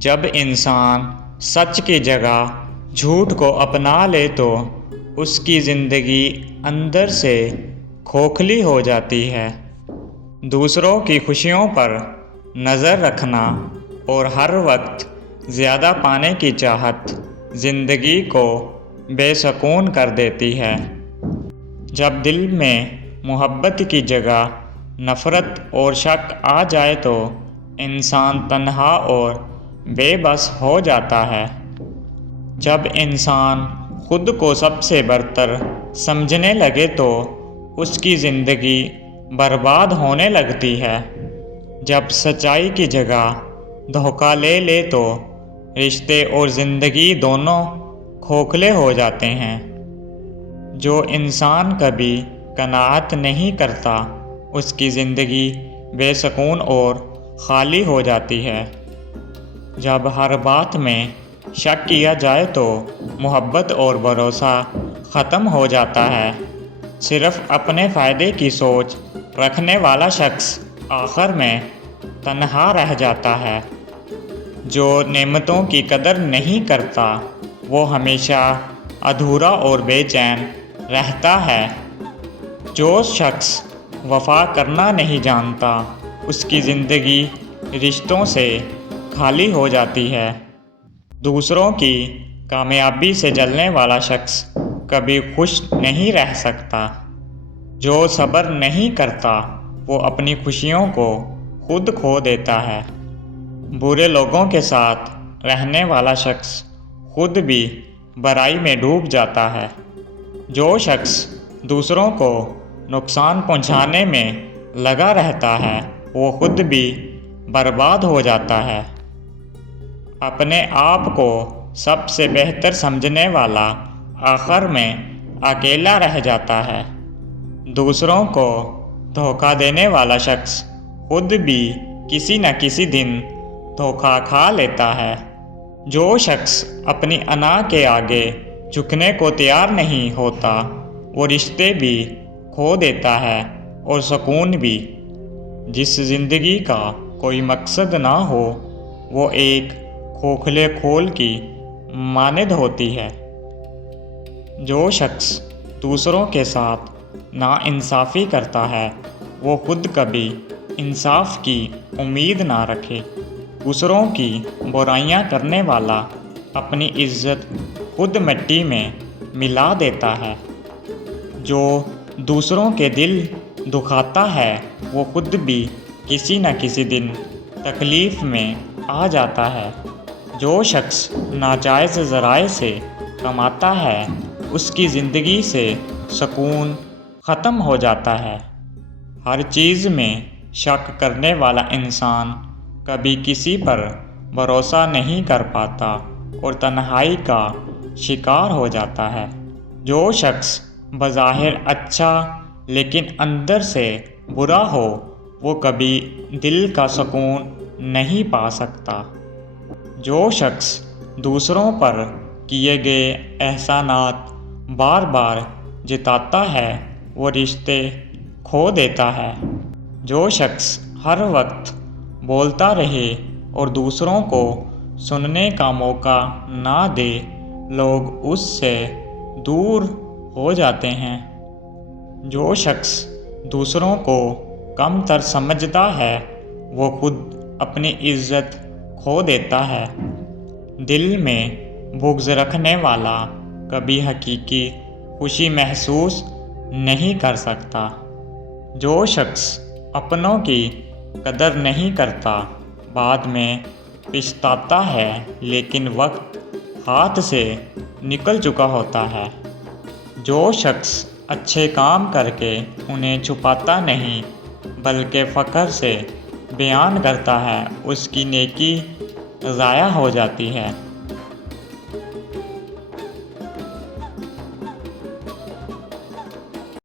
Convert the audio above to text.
جب انسان سچ کی جگہ جھوٹ کو اپنا لے تو اس کی زندگی اندر سے کھوکھلی ہو جاتی ہے۔ دوسروں کی خوشیوں پر نظر رکھنا اور ہر وقت زیادہ پانے کی چاہت زندگی کو بے سکون کر دیتی ہے۔ جب دل میں محبت کی جگہ نفرت اور شک آ جائے تو انسان تنہا اور بے بس ہو جاتا ہے۔ جب انسان خود کو سب سے برتر سمجھنے لگے تو اس کی زندگی برباد ہونے لگتی ہے۔ جب سچائی کی جگہ دھوکہ لے لے تو رشتے اور زندگی دونوں کھوکھلے ہو جاتے ہیں۔ جو انسان کبھی قناعت نہیں کرتا اس کی زندگی بے سکون اور خالی ہو جاتی ہے۔ جب ہر بات میں شک کیا جائے تو محبت اور بھروسہ ختم ہو جاتا ہے۔ صرف اپنے فائدے کی سوچ رکھنے والا شخص آخر میں تنہا رہ جاتا ہے۔ جو نعمتوں کی قدر نہیں کرتا وہ ہمیشہ ادھورا اور بے چین رہتا ہے۔ جو شخص وفا کرنا نہیں جانتا اس کی زندگی رشتوں سے خالی ہو جاتی ہے۔ دوسروں کی کامیابی سے جلنے والا شخص کبھی خوش نہیں رہ سکتا۔ جو صبر نہیں کرتا وہ اپنی خوشیوں کو خود کھو دیتا ہے۔ برے لوگوں کے ساتھ رہنے والا شخص خود بھی برائی میں ڈوب جاتا ہے۔ جو شخص دوسروں کو نقصان پہنچانے میں لگا رہتا ہے وہ خود بھی برباد ہو جاتا ہے۔ اپنے آپ کو سب سے بہتر سمجھنے والا آخر میں اکیلا رہ جاتا ہے۔ دوسروں کو دھوکہ دینے والا شخص خود بھی کسی نہ کسی دن دھوکہ کھا لیتا ہے۔ جو شخص اپنی انا کے آگے جھکنے کو تیار نہیں ہوتا وہ رشتے بھی کھو دیتا ہے اور سکون بھی۔ جس زندگی کا کوئی مقصد نہ ہو وہ ایک کھوکھلے کھول کی مانند ہوتی ہے۔ جو شخص دوسروں کے ساتھ ناانصافی کرتا ہے وہ خود کبھی انصاف کی امید نہ رکھے۔ دوسروں کی برائیاں کرنے والا اپنی عزت خود مٹی میں ملا دیتا ہے۔ جو دوسروں کے دل دکھاتا ہے وہ خود بھی کسی نہ کسی دن تکلیف میں آ جاتا ہے۔ جو شخص ناجائز ذرائع سے کماتا ہے اس کی زندگی سے سکون ختم ہو جاتا ہے۔ ہر چیز میں شک کرنے والا انسان کبھی کسی پر بھروسہ نہیں کر پاتا اور تنہائی کا شکار ہو جاتا ہے۔ جو شخص بظاہر اچھا لیکن اندر سے برا ہو وہ کبھی دل کا سکون نہیں پا سکتا۔ جو شخص دوسروں پر کیے گئے احسانات بار بار جتاتا ہے وہ رشتے کھو دیتا ہے۔ جو شخص ہر وقت بولتا رہے اور دوسروں کو سننے کا موقع نہ دے لوگ اس سے دور ہو جاتے ہیں۔ جو شخص دوسروں کو کم تر سمجھتا ہے وہ خود اپنی عزت کھو دیتا ہے۔ دل میں بغض رکھنے والا کبھی حقیقی خوشی محسوس نہیں کر سکتا۔ جو شخص اپنوں کی قدر نہیں کرتا بعد میں پچھتاتا ہے لیکن وقت ہاتھ سے نکل چکا ہوتا ہے۔ جو شخص اچھے کام کر کے انہیں چھپاتا نہیں بلکہ فخر سے بیان کرتا ہے اس کی نیکی ضائع ہو جاتی ہے۔